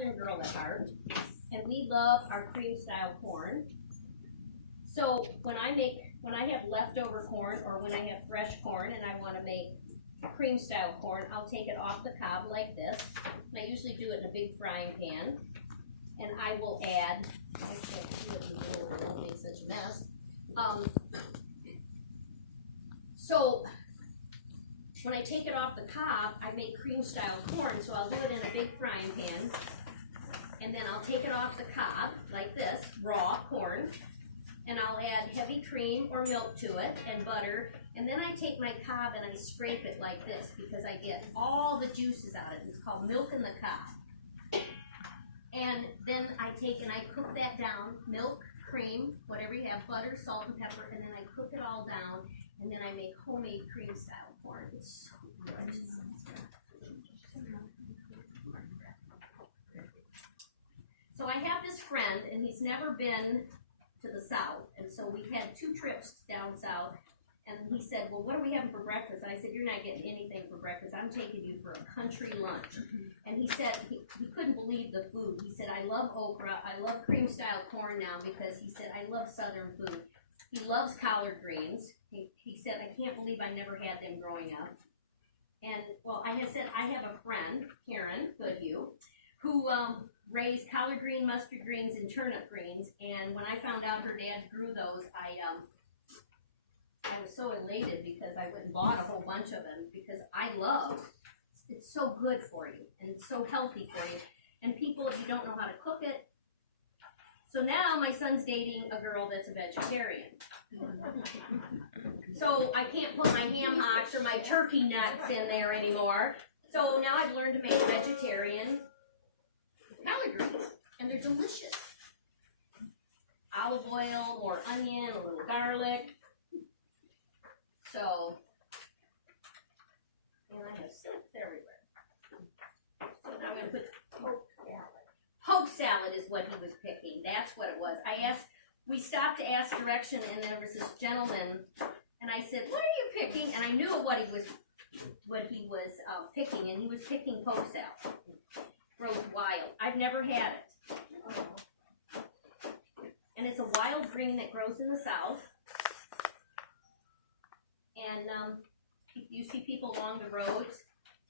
Southern girl at heart, and we love our cream style corn. So when I have leftover corn or when I have fresh corn and I want to make cream style corn, I'll take it off the cob like this. And I usually do it in a big frying pan. And I will add, I can't do it in the middle, it won't make such a mess. So when I take it off the cob, I make cream style corn, so I'll do it in a big frying pan. And then I'll take it off the cob like this, raw corn. And I'll add heavy cream or milk to it and butter. And then I take my cob and I scrape it like this because I get all the juices out of it. It's called milk in the cob. And then I take and I cook that down, milk, cream, whatever you have, butter, salt, and pepper, and then I cook it all down, and then I make homemade cream style corn. It's so good. So I have this friend, and he's never been to the South, and so we've had 2 trips down South, and he said, well, what are we having for breakfast? And I said, you're not getting anything for breakfast. I'm taking you for a country lunch. And he said he couldn't believe the food. He said, I love okra. I love cream style corn now because he said, I love Southern food. He loves collard greens. He said, I can't believe I never had them growing up. And, well, I had said, I have a friend, Karen Goodhue, who raised collard green, mustard greens, and turnip greens. And when I found out her dad grew those, I was so elated because I went and bought a whole bunch of them because I love, it's so good for you and it's so healthy for you. And people, if you don't know how to cook it, so now my son's dating a girl that's a vegetarian. So I can't put my ham hocks or my turkey nuts in there anymore. So now I've learned to make vegetarian collard greens, and they're delicious. Olive oil, more onion, a little garlic. So, and I have slips everywhere. So now I'm going to put poke salad. Poke salad is what he was picking. That's what it was. We stopped to ask direction, and there was this gentleman, and I said, what are you picking? And I knew what he was picking, and he was picking poke salad. Grows wild. I've never had it. And it's a wild green that grows in the South. And you see people along the roads.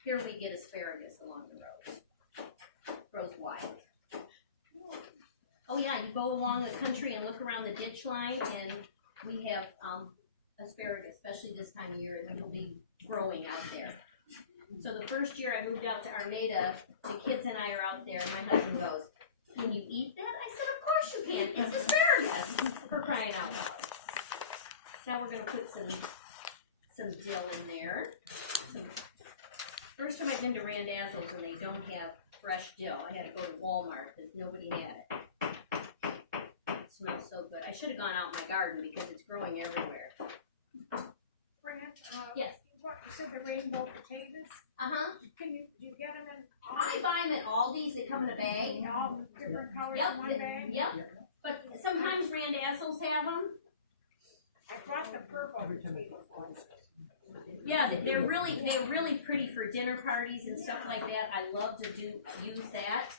Here we get asparagus along the roads. Grows wild. Oh yeah, you go along the country and look around the ditch line, and we have asparagus, especially this time of year. It'll be growing out there. So the first year I moved out to Armada, the kids and I are out there, and my husband goes, can you eat that? I said, of course you can. It's asparagus. For crying out loud. Now we're going to put some dill in there. First time I've been to Randazzo's and they don't have fresh dill. I had to go to Walmart because nobody had it. It smells so good. I should have gone out in my garden because it's growing everywhere. Fran, yes. You said the rainbow potatoes? Uh-huh. Do you get them in I buy them at Aldi's. They come in a bag. all different colors Yep. in one bag? Yep. But sometimes Randazzo's have them. I bought the purple potatoes once. Yeah, they're really pretty for dinner parties and stuff like that. I love to use that.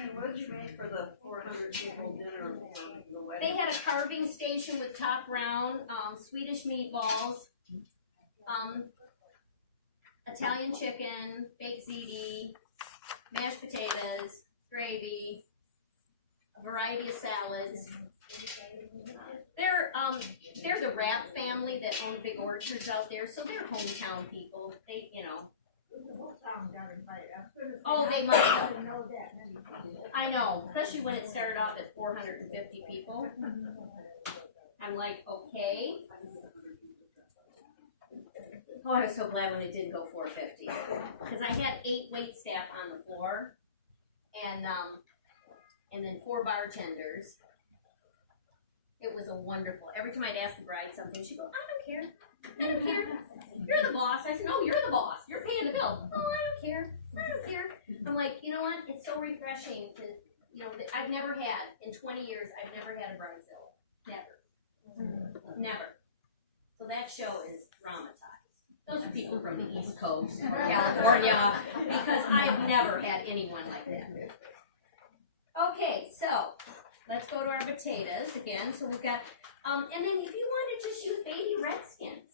And what did you make for the 400 people dinner for the wedding? They had a carving station with top round, Swedish meatballs, Italian chicken, baked ziti, mashed potatoes, gravy, a variety of salads. They're the Rapp family that own big orchards out there, so they're hometown people. They, Oh, they must have. I know, especially when it started off at 450 people. I'm like, okay. Oh, I was so glad when it didn't go 450. Because I had 8 wait staff on the floor, and then 4 bartenders. It was a wonderful. Every time I'd ask the bride something, she'd go, I don't care. I don't care. You're the boss. I said, no, you're the boss. You're paying the bill. Oh, I don't care. I don't care. I'm like, you know what? It's so refreshing to, I've never had, in 20 years, I've never had a bridezilla. Never. Never. So that show is dramatized. Those are people from the East Coast or California, because I've never had anyone like that. Okay, so let's go to our potatoes again. So we've got, and then if you want to just use baby Redskins,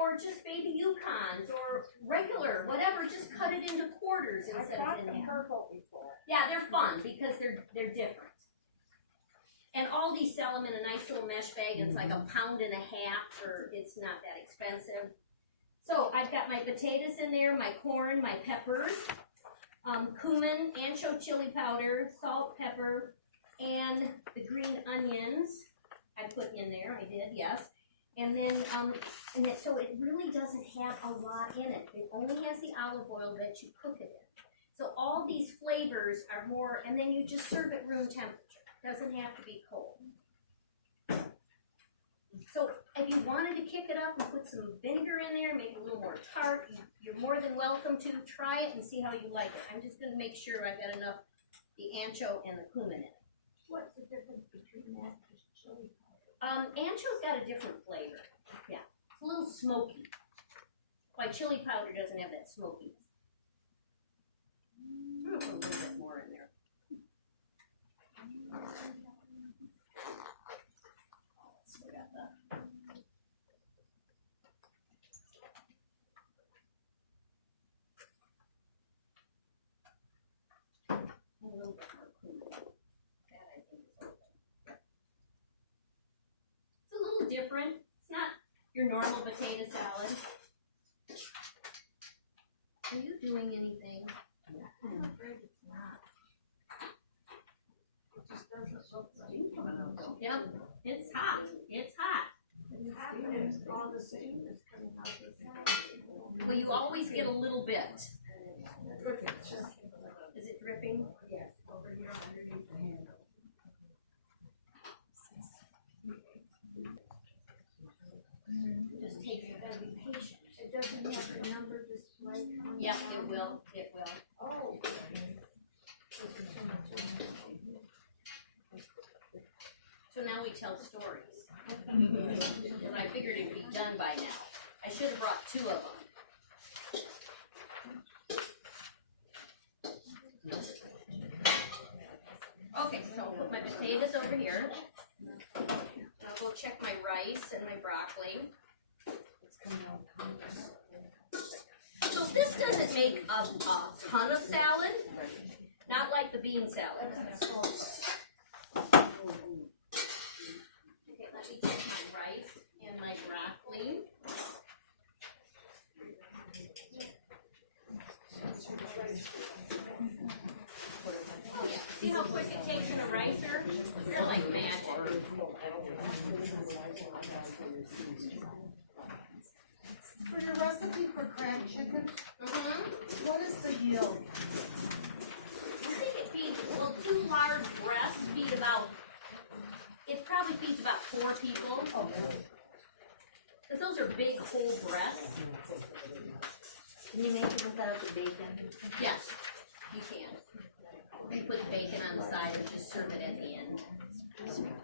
or just baby Yukons, or regular, whatever, just cut it into quarters I instead bought of the in half. purple before. Yeah, they're fun because they're different. And Aldi sell them in a nice little mesh bag. It's like £1.50 for, it's not that expensive. So I've got my potatoes in there, my corn, my peppers, cumin, ancho chili powder, salt, pepper, and the green onions I put in there. I did, yes. And then, so it really doesn't have a lot in it. It only has the olive oil that you cook it in. So all these flavors are more, and then you just serve at room temperature. Doesn't have to be cold. So if you wanted to kick it up and put some vinegar in there, make it a little more tart, you're more than welcome to. Try it and see how you like it. I'm just going to make sure I've got enough the ancho and the cumin in it. What's the difference between that and just chili powder? Ancho's got a different flavor. Yeah, it's a little smoky. Why chili powder doesn't have that smokiness. I'm gonna put a little bit more in there. Still got that. A little bit more cumin. That I think is okay. It's a little different. It's not your normal potato salad. Are you doing anything? I'm afraid it's not. It just doesn't look right. Yep, it's hot. It's hot. It's happening, all the steam is coming out the side. Well, you always get a little bit. Is it dripping? Yes, over here underneath the handle. Just takes, you gotta be patient. It doesn't have the number displayed on the Yep, bottom? it will. It will. Oh. So now we tell stories. And I figured it'd be done by now. I should have brought 2 of them. Okay, so I'll put my potatoes over here. And I'll go check my rice and my broccoli. So this doesn't make a ton of salad. Not like the bean salad. Okay, let me check my rice and my broccoli. Oh yeah, see how quick it takes in a ricer? They're like magic. For your recipe for crab chicken, what is the yield? I think it feeds, well, 2 large breasts feed about, it probably feeds about 4 people. Because those are big whole breasts. Can you make it without the bacon? Yes, you can. You put the bacon on the side and just serve it at the end.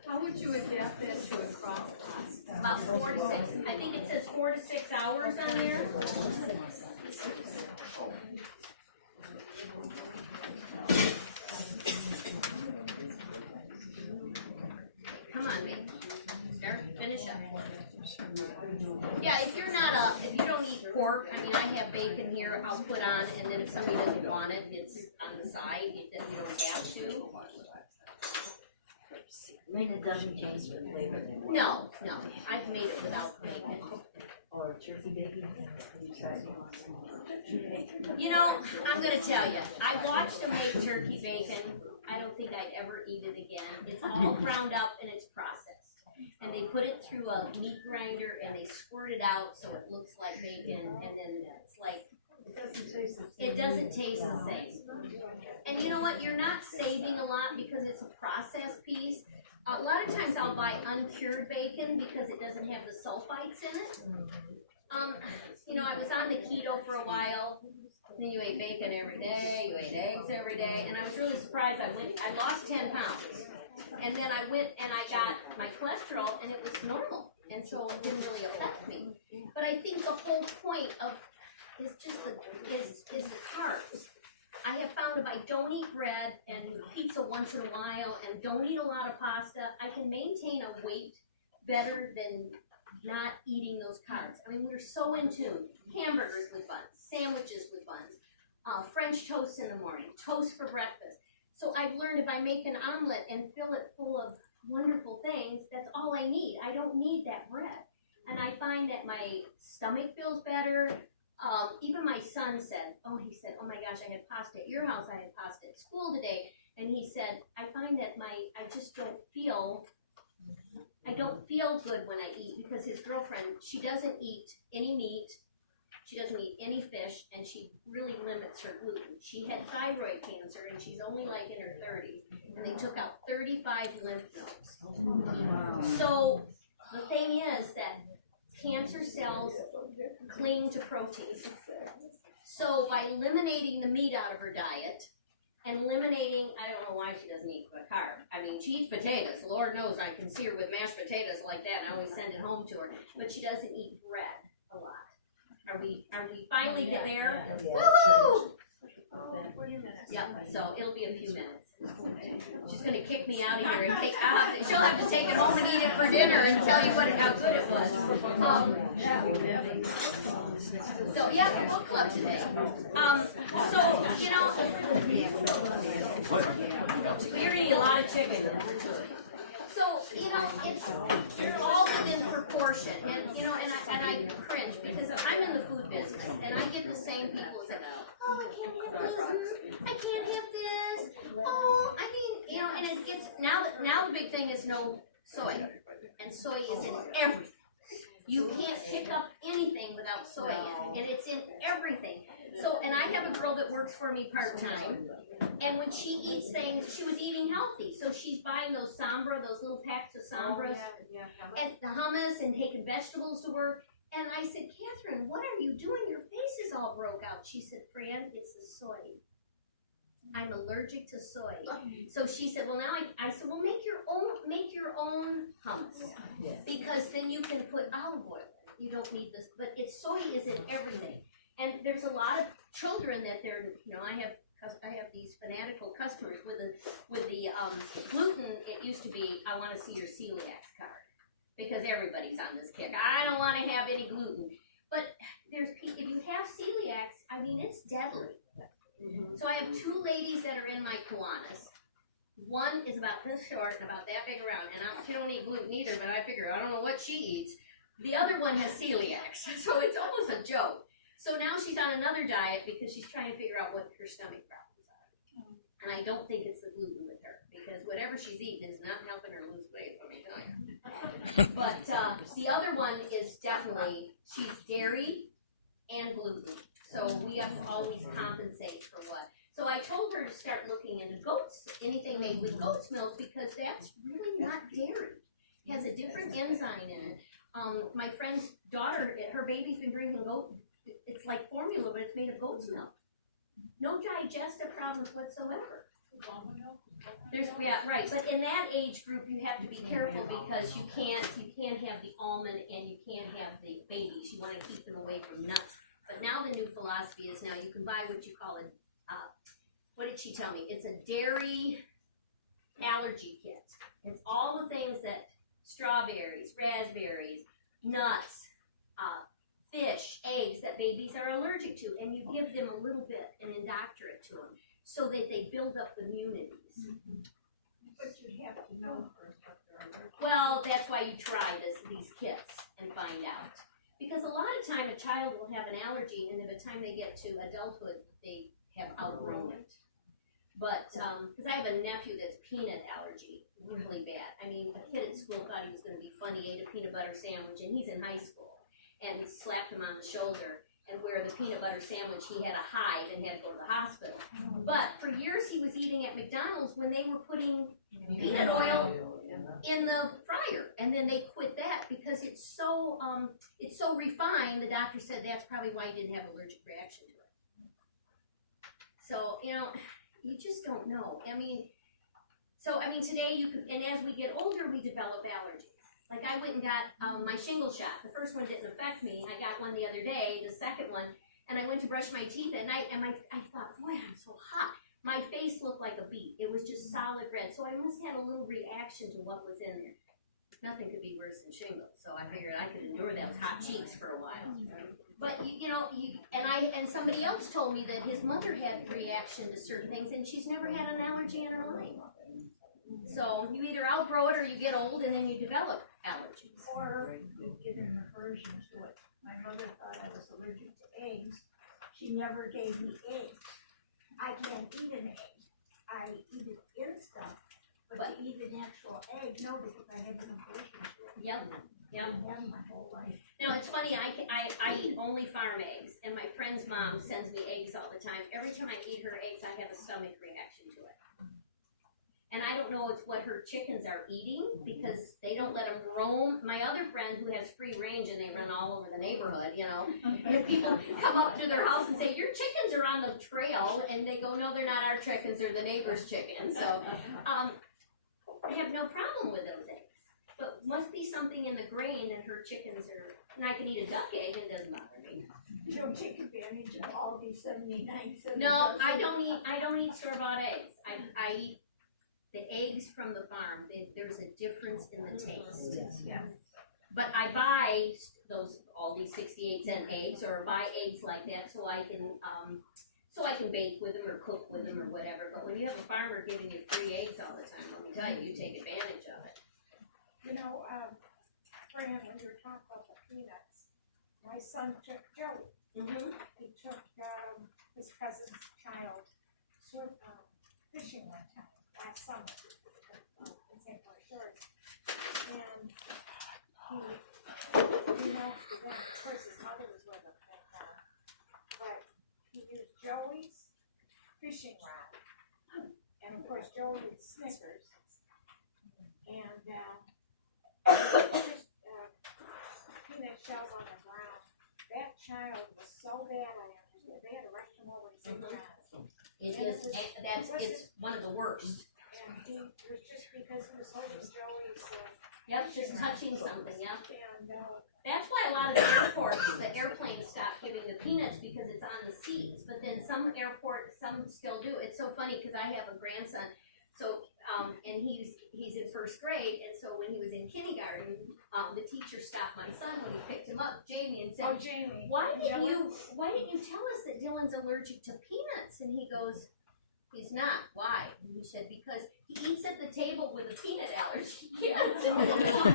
How would you adapt that to a crock pot? About 4 to 6, I think it says 4 to 6 hours on there. Come on, baby. Start, finish up. Yeah, if you don't eat pork, I mean, I have bacon here, I'll put on, and then if somebody doesn't want it, it's on the side, you don't have to. I mean, it doesn't change the flavor. No, I've made it without bacon. Or turkey bacon. You know, I'm gonna tell you, I watched them make turkey bacon. I don't think I'd ever eat it again. It's all ground up and it's processed. And they put it through a meat grinder and they squirt it out so it looks like bacon, and then it's like, it doesn't taste the same. And you know what, you're not saving a lot because it's a processed piece. A lot of times I'll buy uncured bacon because it doesn't have the sulfites in it. You know, I was on the keto for a while. Then you ate bacon every day, you ate eggs every day, and I was really surprised. I lost 10 pounds. And then I went and I got my cholesterol, and it was normal. and so it didn't really affect me. But I think the whole point of is just the carbs. I have found if I don't eat bread and pizza once in a while and don't eat a lot of pasta, I can maintain a weight better than not eating those carbs. I mean, we're so in tune. Hamburgers with buns, sandwiches with buns, French toast in the morning, toast for breakfast. So I've learned if I make an omelet and fill it full of wonderful things, that's all I need. I don't need that bread. And I find that my stomach feels better. Even my son said, oh my gosh, I had pasta at your house, I had pasta at school today. And he said, I find that I just don't feel good when I eat, because his girlfriend, she doesn't eat any meat, she doesn't eat any fish, and she really limits her gluten. She had thyroid cancer, and she's only like in her 30s, and they took out 35 lymph nodes. Wow. So the thing is that cancer cells cling to proteins. So by eliminating the meat out of her diet, and eliminating, I don't know why she doesn't eat a carb. I mean, she eats potatoes. Lord knows I can see her with mashed potatoes like that, and I always send it home to her. But she doesn't eat bread a lot. Are we finally there? Yeah. Woohoo! Oh, 40 minutes. Yep, so it'll be a few minutes. She's gonna kick me out of here and she'll have to take it home and eat it for dinner and tell you how good it was. So yeah, the book club today. So we're eating a lot of chicken. So they're all within proportion, and I cringe because I'm in the food business, and I get the same people say, oh, I can't have gluten, I can't have this, oh, I mean, and it gets now the big thing is no soy, and soy is in everything. You can't pick up anything without soy in it, and it's in everything. So, and I have a girl that works for me part-time, and when she eats things, she was eating healthy. So she's buying those little packs of Sambras, and the hummus, and taking vegetables to work. And I said, Catherine, what are you doing? Your face is all broke out. She said, Fran, it's the soy. I'm allergic to soy. So she said, well, now I said, well, make your own hummus, because then you can put olive oil in. You don't need this, but soy is in everything. And there's a lot of children that I have these fanatical customers with the gluten. It used to be, I want to see your celiac card, because everybody's on this kick. I don't want to have any gluten. But if you have celiacs, I mean, it's deadly. So I have two ladies that are in my Kiwanis. One is about this short and about that big around, and she don't eat gluten either, but I figure I don't know what she eats. The other one has celiacs, so it's almost a joke. So now she's on another diet because she's trying to figure out what her stomach problems are. And I don't think it's the gluten with her, because whatever she's eating is not helping her lose weight, let me tell you. But the other one is definitely, she's dairy and gluten. So we have to always compensate for what. So I told her to start looking into anything made with goat's milk, because that's really not dairy. It has a different enzyme in it. My friend's daughter, her baby's been drinking it's like formula, but it's made of goat's milk. No digestive problems whatsoever. Right. But in that age group, you have to be careful, because you can't have the almond and you can't have the babies. You want to keep them away from nuts. But now the new philosophy is now you can buy what you call what did she tell me? It's a dairy allergy kit. It's all the things that strawberries, raspberries, nuts, fish, eggs that babies are allergic to, and you give them a little bit and indoctor it to them so that they build up immunities. But you have to know first what they're allergic to. Well, that's why you try these kits and find out. Because a lot of time a child will have an allergy, and by the time they get to adulthood, they have outgrown it. But, because I have a nephew that's peanut allergy, really bad. I mean, a kid at school thought he was going to be funny, ate a peanut butter sandwich, and he's in high school. And slapped him on the shoulder, and where the peanut butter sandwich, he had a hive and had to go to the hospital. But for years he was eating at McDonald's when they were putting peanut oil in the fryer, and then they quit that because it's so refined. The doctor said that's probably why he didn't have an allergic reaction to it. So you just don't know. I mean, today and as we get older, we develop allergies. Like I went and got my shingle shot. The first one didn't affect me. I got one the other day, the second one, and I went to brush my teeth at night, and I thought, boy, I'm so hot. My face looked like a beet. It was just solid red. So I must have had a little reaction to what was in there. Nothing could be worse than shingles, so I figured I could endure those hot cheeks for a while. But and somebody else told me that his mother had reaction to certain things, and she's never had an allergy in her life. So you either outgrow it or you get old and then you develop allergies. Or you get an aversion to it. My mother thought I was allergic to eggs. She never gave me eggs. I can't eat an egg. I eat it in stuff, but to eat an actual egg, no, because I have an aversion to it. Yep. I have my whole life. Now it's funny. I eat only farm eggs, and my friend's mom sends me eggs all the time. Every time I eat her eggs, I have a stomach reaction to it. And I don't know it's what her chickens are eating because they don't let them roam. My other friend who has free range and they run all over the neighborhood, and people come up to their house and say, your chickens are on the trail, and they go, no, they're not our chickens, they're the neighbor's chickens. So I have no problem with those eggs. But must be something in the grain that her chickens are, and I can eat a duck egg and it doesn't bother me. Don't take advantage of all these 79 cents. No, I don't eat store-bought eggs. I eat the eggs from the farm. There's a difference in the taste. Yeah. But I buy all these 68-cent eggs, or buy eggs like that so I can bake with them or cook with them or whatever. But when you have a farmer giving you free eggs all the time, let me tell you, you take advantage of it. Fran, when you were talking about the peanuts, my son took Joey. Mm-hmm. He took his cousin's child fishing one time last summer in St. Paul Shores, and of course his mother was with him, but he used Joey's fishing rod, and of course Joey eats Snickers, and peanut shells on the ground. That child was so bad, I understand. They had to rush him over to St. John's. It's one of the worst. And he was just because he was holding Joey's. Yep, just touching something, yep. And That's why a lot of the airports, the airplanes stop giving the peanuts because it's on the seats. But then some still do. It's so funny because I have a grandson, so and he's in first grade, and so when he was in kindergarten, the teacher stopped my son when he picked him up, Jamie, and said, oh, Jamie, why didn't you tell us that Dylan's allergic to peanuts? And he goes, he's not. Why? And he said, because he eats at the table with a peanut allergy kids.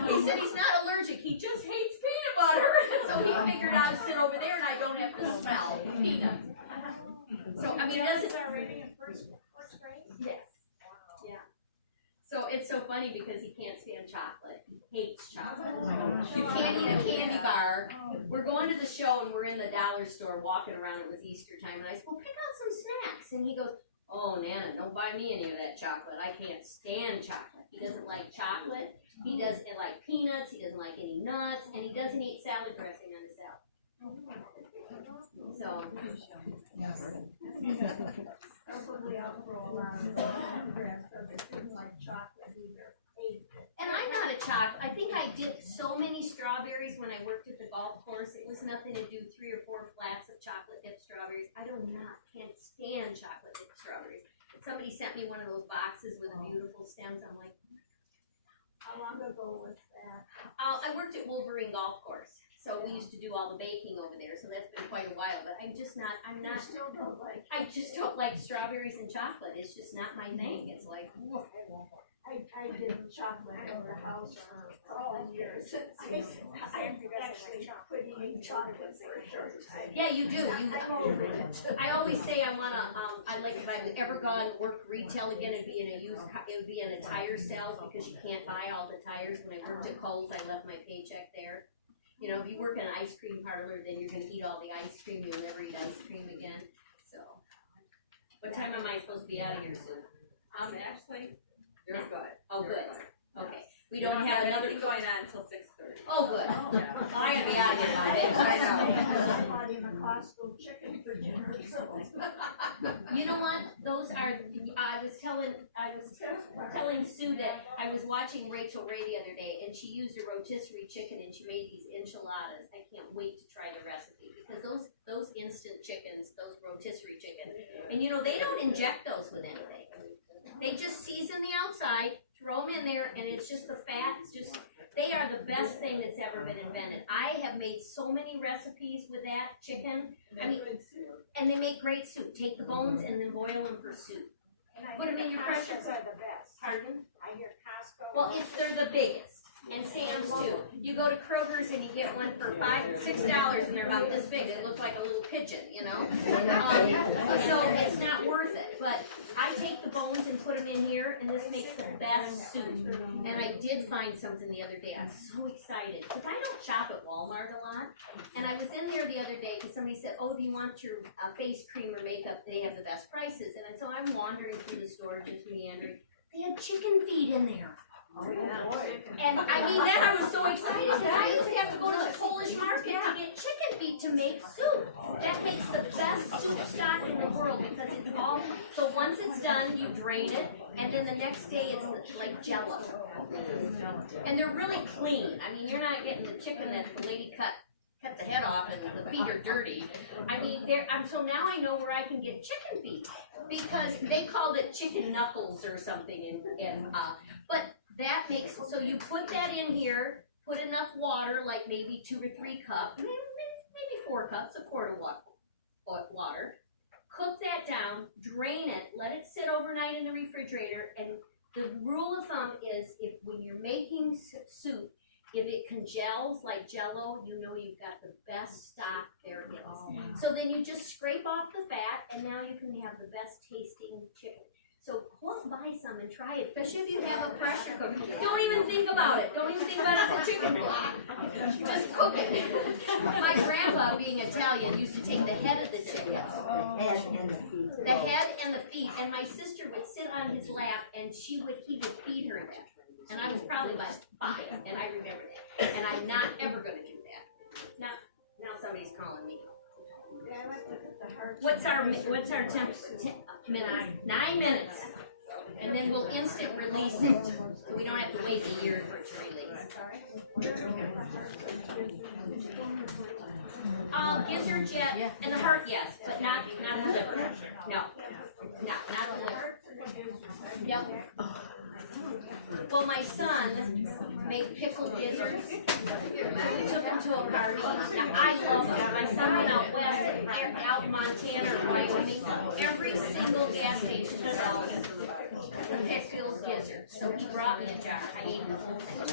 He said he's not allergic, he just hates peanut butter. So he figured I'd sit over there and I don't have to smell peanuts. So, I mean, it doesn't... Is already in first grade? Yes. Yeah. So it's so funny because he can't stand chocolate. He hates chocolate. You can't eat a candy bar. We're going to the show and we're in the dollar store walking around. It was Easter time. And I said, well, pick out some snacks. And he goes, oh, Nana, don't buy me any of that chocolate. I can't stand chocolate. He doesn't like chocolate. He doesn't like peanuts. He doesn't like any nuts. And he doesn't eat salad dressing on his salad. So, Probably outgrow a lot of grandparents didn't like chocolate either. and I'm not a chocolate. I think I dipped so many strawberries when I worked at the golf course. It was nothing to do 3 or 4 flats of chocolate dipped strawberries. I can't stand chocolate dipped strawberries. Somebody sent me one of those boxes with the beautiful stems. I'm like, How long ago was that? I worked at Wolverine Golf Course. So we used to do all the baking over there, so that's been quite a while, but I'm You still don't like. I just don't like strawberries and chocolate. It's just not my thing. It's like, I did chocolate in the house for all years. I actually quit eating chocolate for a short time. yeah, you do. I'm over it. I always say I wanna, I like if I've ever gone work retail again, it would be in a tire sales because you can't buy all the tires. When I worked at Kohl's, I left my paycheck there. You know, if you work in an ice cream parlor, then you're gonna eat all the ice cream. You'll never eat ice cream again. So, what time am I supposed to be out of here, Sue? Actually, you're good. Oh, You're good. Okay. We don't have another. anything going on until 6:30. Oh, good. Well, I gotta be out of here by then. I bought him a Costco chicken for dinner, so. You know what? Those are. I was telling Sue that I was watching Rachel Ray the other day, and she used a rotisserie chicken, and she made these enchiladas. I can't wait to try the recipe because those instant chickens, those rotisserie chicken, and you know they don't inject those with anything. They just season the outside, throw them in there, and it's just the fat. It's just. They are the best thing that's ever been invented. I have made so many recipes with that chicken. I mean, and they make great soup. Take the bones and then boil them for soup. And I Put 'em hear in your Costco's pressure are the best. Pardon? I hear Costco. Well, they're the biggest. And Sam's too. You go to Kroger's and you get one for $5, $6 and they're about this big. They look like a little pigeon, you know? So it's not worth it. But I take the bones and put them in here and this makes the best soup. And I did find something the other day. I'm so excited. Because I don't shop at Walmart a lot. And I was in there the other day because somebody said, oh, do you want your face cream or makeup? They have the best prices. And so I'm wandering through the store, just meandering. They had chicken feet in there. Oh, yeah. And I mean, then I was so excited because I used to have to go to the Polish market to get chicken feet to make soup. That makes the best soup stock in the world because it's all, so once it's done, you drain it, and then the next day it's like Jello. And they're really clean. I mean, you're not getting the chicken that the lady cut the head off and the feet are dirty. I mean, so now I know where I can get chicken feet because they called it chicken knuckles or something. But that makes, so you put that in here, put enough water, like maybe 2 or 3 cups, maybe 4 cups, a quart of water. Cook that down, drain it, let it sit overnight in the refrigerator, and the rule of thumb is when you're making soup, if it congels like Jello, you know you've got the best stock there is. So then you just scrape off the fat, and now you can have the best tasting chicken. So buy some and try it, especially if you have a pressure cooker. Don't even think about it. Don't even think about it as a chicken block. Just cook it. My grandpa, being Italian, used to take the head of the chicken. The head and the feet. And my sister would sit on his lap and he would feed her that. And I was probably about 5, and I remember that. And I'm not ever going to do that. Now somebody's calling me. What's our temp? Minutes? 9 minutes. And then we'll instant release it. So we don't have to wait a year for it to release. Gizzard jet and the heart, yes, but not the liver. No, not the liver. Yep. Well, my son made pickled gizzards. We took him to a party. Now, I love them. My son went out west, out in Montana or Wyoming. Every single gas station sells pickled gizzards. So he brought me a jar. I ate the whole thing.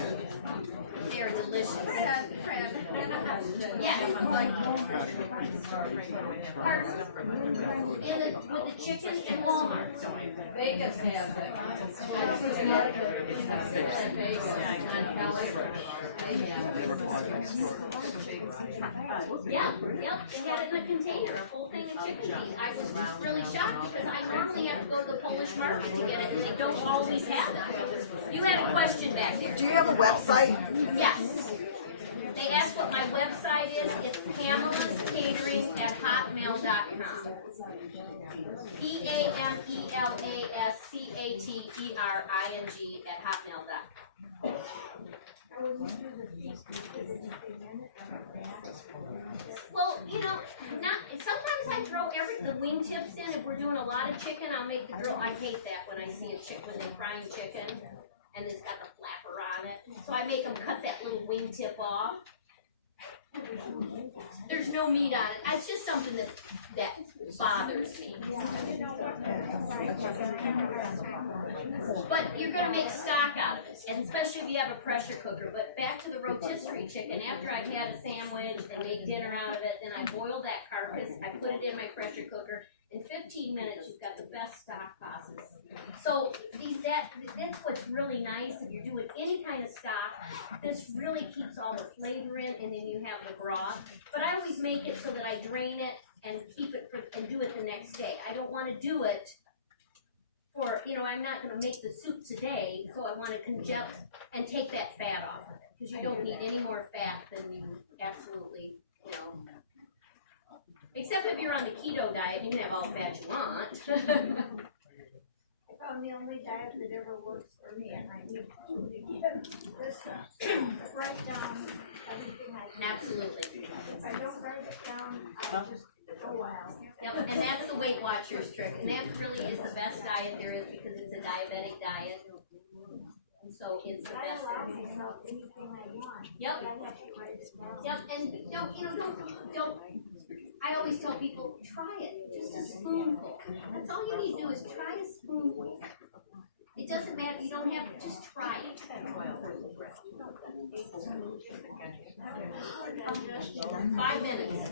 They're delicious. Yes. With the chicken and Walmart. Vegas has it. Yeah, they had it in a container, a full thing of chicken feet. I was just really shocked because I normally have to go to the Polish market to get it, and they don't always have it. You had a question back there. Do you have a website? Yes. They asked what my website is. It's PamelaScatering@hotmail.com. PamelaScatering@hotmail.com. Well, sometimes I throw the wingtips in. If we're doing a lot of chicken, I'll make the grill. I hate that when I see a chicken, when they're frying chicken, and it's got the flapper on it. So I make them cut that little wingtip off. There's no meat on it. It's just something that bothers me. But you're going to make stock out of it, and especially if you have a pressure cooker. But back to the rotisserie chicken. After I've had a sandwich and made dinner out of it, then I boil that carcass. I put it in my pressure cooker. In 15 minutes, you've got the best stock possible. So that's what's really nice. If you're doing any kind of stock, this really keeps all the flavor in, and then you have the broth. But I always make it so that I drain it and keep it and do it the next day. I don't want to do it for, I'm not going to make the soup today, so I want to congel and take that fat off of it. Cause you don't need any more fat than you absolutely, except if you're on the keto diet, you can have all the fat you want. I found the only diet that ever works for me, and I need to again, this, write down everything I eat. Absolutely. If I don't write it down, I just go wild. Yep, and that's the Weight Watchers trick, and that really is the best diet there is because it's a diabetic diet. And so it's the I best. allow myself anything I want. Yep. But I have to write it down. Yep, and don't, I always tell people, try it, just a spoonful. That's all you need to do is try a spoonful. It doesn't matter, you don't have to, just try it. 5 minutes.